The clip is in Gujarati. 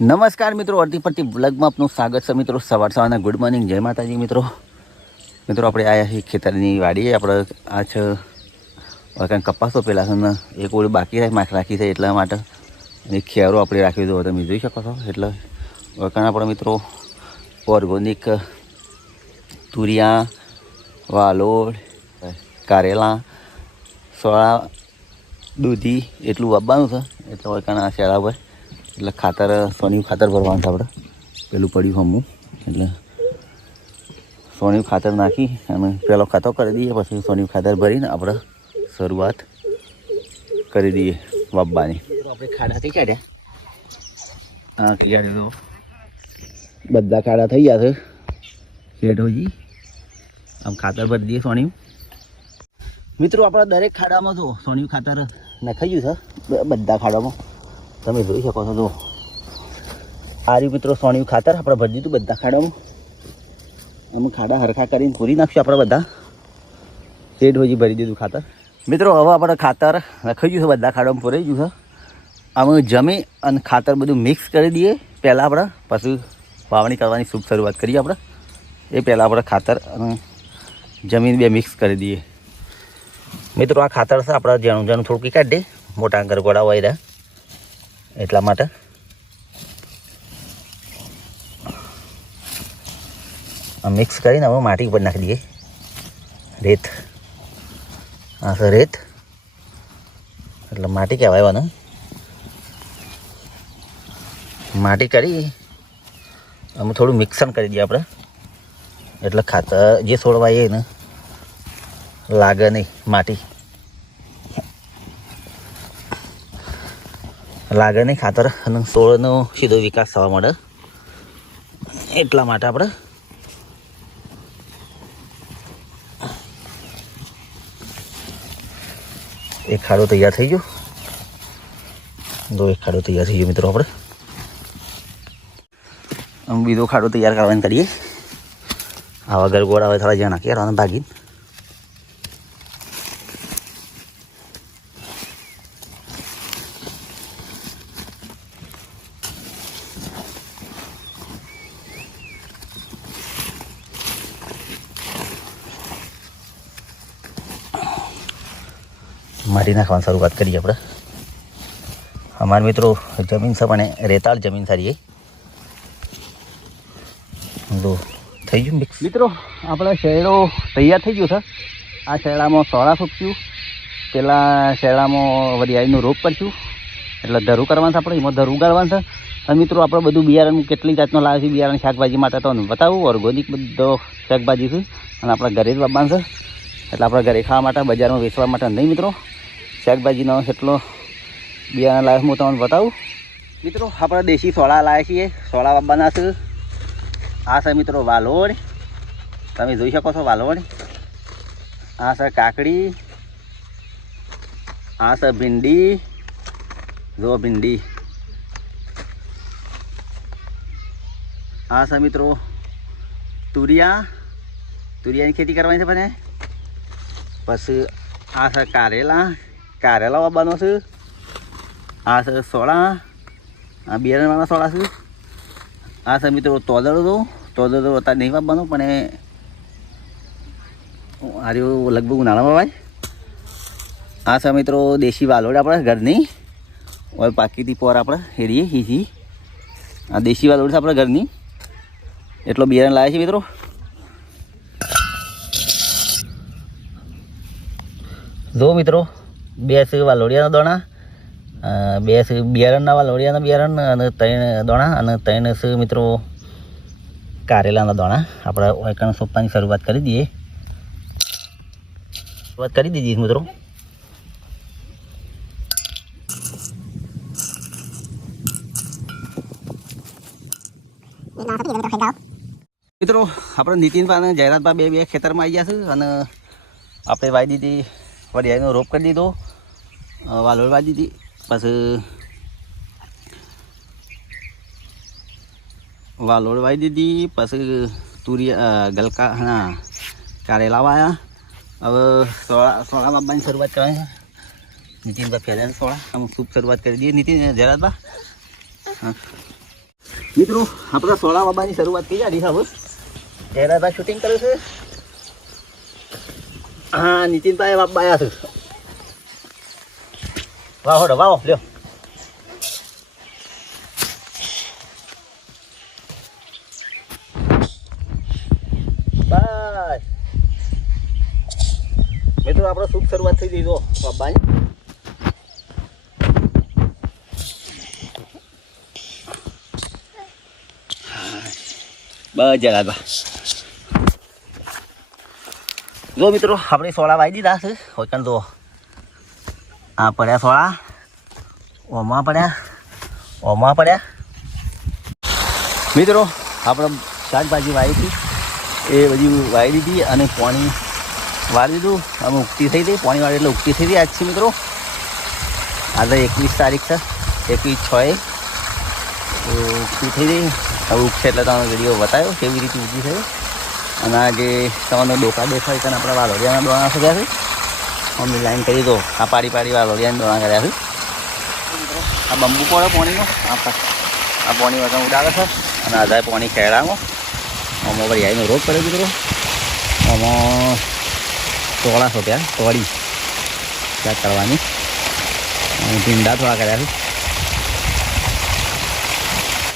નમસ્કાર મિત્રો અડધી બ્લગમાં આપનું સ્વાગત છે મિત્રો. સવાર સવારના ગુડ મોર્નિંગ. જય માતાજી મિત્રો. મિત્રો, આપણે આવ્યા ખેતરની વાડીએ. આપણે આ છે કારણ કપાસો પહેલાં છે ને, એક ઓળી બાકી રહી માખ રાખી છે એટલા માટે. અને ખેરો આપણે રાખ્યું દીધો તમે જોઈ શકો છો. એટલે કારણ આપણે મિત્રો, ઓર્ગોનિક તુરિયા વાલોડ કારેલા, સોળા, દૂધી, એટલું વાપવાનું છે. એટલે કારણ આ શેળા પર એટલે ખાતર, સોનિયું ખાતર ભરવાનું છે આપણે. પેલું પડ્યું હમું. એટલે સોનિયું ખાતર નાખી, અને પેલો ખાતો કરી દઈએ, પછી સોનિયું ખાતર ભરીને આપણે શરૂઆત કરી દઈએ બાબાની. આપણે તો બધા ખાડા થઈ ગયા છે. શેઠોજી આમ ખાતર ભરી દઈએ સોનિયું. મિત્રો, આપણા દરેક ખાડામાં જો સોનિયું ખાતર નખાઈ ગયું છે બધા ખાડામાં. તમે જોઈ શકો છો જો આ રહ્યું મિત્રો સોણિયું ખાતર, આપણે ભરી દીધું બધા ખાડામાં. અમે ખાડા હરખા કરીને પૂરી નાખશું આપણે બધા. શેઠ હોજી ભરી દીધું ખાતર. મિત્રો, હવે આપણે ખાતર રખાઈ ગયું છે બધા ખાડામાં, પૂરાઈ ગયું છે. અમે જમી અને ખાતર બધું મિક્સ કરી દઈએ. પહેલાં આપણે પછી વાવણી કરવાની શુભ શરૂઆત કરીએ આપણે. એ પહેલાં આપણે ખાતર અને જમીન બે મિક્સ કરી દઈએ. મિત્રો, આ ખાતર છે આપણે જેનું જેનું થોડુંક કાઢીએ. મોટા ગરગોડા વાયરા. એટલા માટે? મિક્સ કરીને હવે માટી ઉપર નાખી દઈએ. રેત. આ છે રેત. એટલે માટી કહેવાય એવાનું માટી કરી અમે થોડું મિક્સન કરી દઈએ આપણે. એટલે ખાતર જે છોડવાય એને લાગે નહીં માટી. લાગે નહીં ખાતર અને સોળનો સીધો વિકાસ થવા મળે એટલા માટે આપણે એક ખાડો તૈયાર થઈ ગયો. દો એક ખાડો તૈયાર થઈ ગયો મિત્રો આપણે. બીજો ખાડો તૈયાર કરવાની કરીએ. આવા ગરગોળ આવે, થોડા જ્યાં નાખીએ ભાગીને. મારી નાખવાની શરૂઆત કરીએ આપણે. અમારા મિત્રો જમીન છે રેતાળ જમીન સારી તો થઈ ગયું મિક્સ મિત્રો, આપણે શેરડો તૈયાર થઈ ગયો છે. આ શેરડામાં સોળા ફૂંકશું પેલા શેરડામાં વરિયાળીનો રોપ કરશું એટલે ધરું કરવાનું છે આપણે. એમાં ધરું ઉગાડવાનું છે. અને મિત્રો, આપણે બધું બિયારણ કેટલી જાતનો લાવે છે? બિયારણ શાકભાજી માટે તો બતાવું. ઓર્ગોનિક બધો શાકભાજી છે. અને આપણા ઘરે જ વાવવાનું છે. એટલે આપણા ઘરે ખાવા માટે, બજારમાં વેચવા માટે નહીં મિત્રો. શાકભાજીનો એટલો બિયારણ લાવ્યો હું તમને બતાવું. મિત્રો, આપણે દેશી સોળા લાવ્યા છીએ. સોળા છે આ છે મિત્રો વાલોડ. તમે જોઈ શકો છો વાલોડ. આ છે કાકડી. આ છે ભીંડી. જો ભીંડી. આ છે મિત્રો તુરિયા. તુરિયાની ખેતી કરવાની છે મને પછી આ છે કારેલા. કારેલા વાવવાનો છે. આ છે સોડા. આ બિયારણવાળા સોળા છે. આ છે મિત્રો તોદડો તોદડો અત્યારે નહીં વાપવાનો પણ એ આર્યો લગભગ ઉનાળામાં વાય. આ છે મિત્રો દેશી વાલોડ આપણે ઘરની. ઓય પાકીથી પોર આપણે હેરીએ હીજી આ દેશી વાલોડ છે આપણે ઘરની. એટલો બિયારણ લાવે છે મિત્રો. જો મિત્રો બે છે વાલોડિયાના દોણા બે છે બિયારણના વાલોડિયાના બિયારણ અને ત્રણ દોણા અને ત્રણ છે મિત્રો કારેલાના દોણા. આપણે ઓયકણ સોંપવાની શરૂઆત કરી દઈએ. શરૂઆત કરી દીધી મિત્રો. મિત્રો આપણે નીતિનભા અને જયરાજભા બે બે ખેતરમાં આવી ગયા છે અને આપણે વાઈ દીધી વરિયાળીનો રોપ કરી દીધો વાલોળ દીધી પછી વાલોળ દીધી પછી તુરિયા ગલકા હા કારેલા વાયા હવે સોળા બાબાની શરૂઆત કરવાની નીતિનભાઈ પહેલાં સોળા આમ શુભ શરૂઆત કરી દઈએ નીતિન જરાતબા હા મિત્રો સોળા બાબાની શરૂઆત થઈ જાય હવે જયરાજભાઈ શૂટિંગ કરે છે હા નીતિનભાઈ બાબા આવ્યા છે વાહ હોડો વાહ લ્યો બસ મિત્રો આપણો શુભ શરૂઆત થઈ દીધો જો બાબાની બસ જગાબા જો મિત્રો, આપણે સોળા વાઈ દીધા છે. હોચન જો આ પડ્યા સોળા. ઓમાં પડ્યા. ઓમાં પડ્યા. મિત્રો, આપણે શાકભાજી વાવી હતી. એ બધી વાવી દીધી અને પાણી વાળી દીધું. અમે ઉગતી થઈ હતી પાણી વાળી એટલે ઉગતી થઈ હતી આજ છે મિત્રો. આજે એકવીસ તારીખ છે. એકવીસ છ એ ઉગતી થઈ ગઈ. હવે ઉગશે એટલે તમે વીડિયો બતાવ્યો કેવી રીતે ઉગી છે. અને આ જે તમને ડોકા દેખાય ત્યાં આપણા વાલોડિયાના દોણા કર્યા છે મમ્મી લાઈન કરી દો આ પાડી પાડી વાલોડિયાના દોણા કર્યા છે. આ બંબુ પડે પોણીનો. આ આ પાણી વગર ઉડાવે છે. અને આધારે પોણી ખેડામાં આમાં આવીને રોગ કર્યો મિત્રો આમાં સોળાસો ત્યાં તોડી ચેક કરવાની. ભીંડા થોડા કર્યા છે.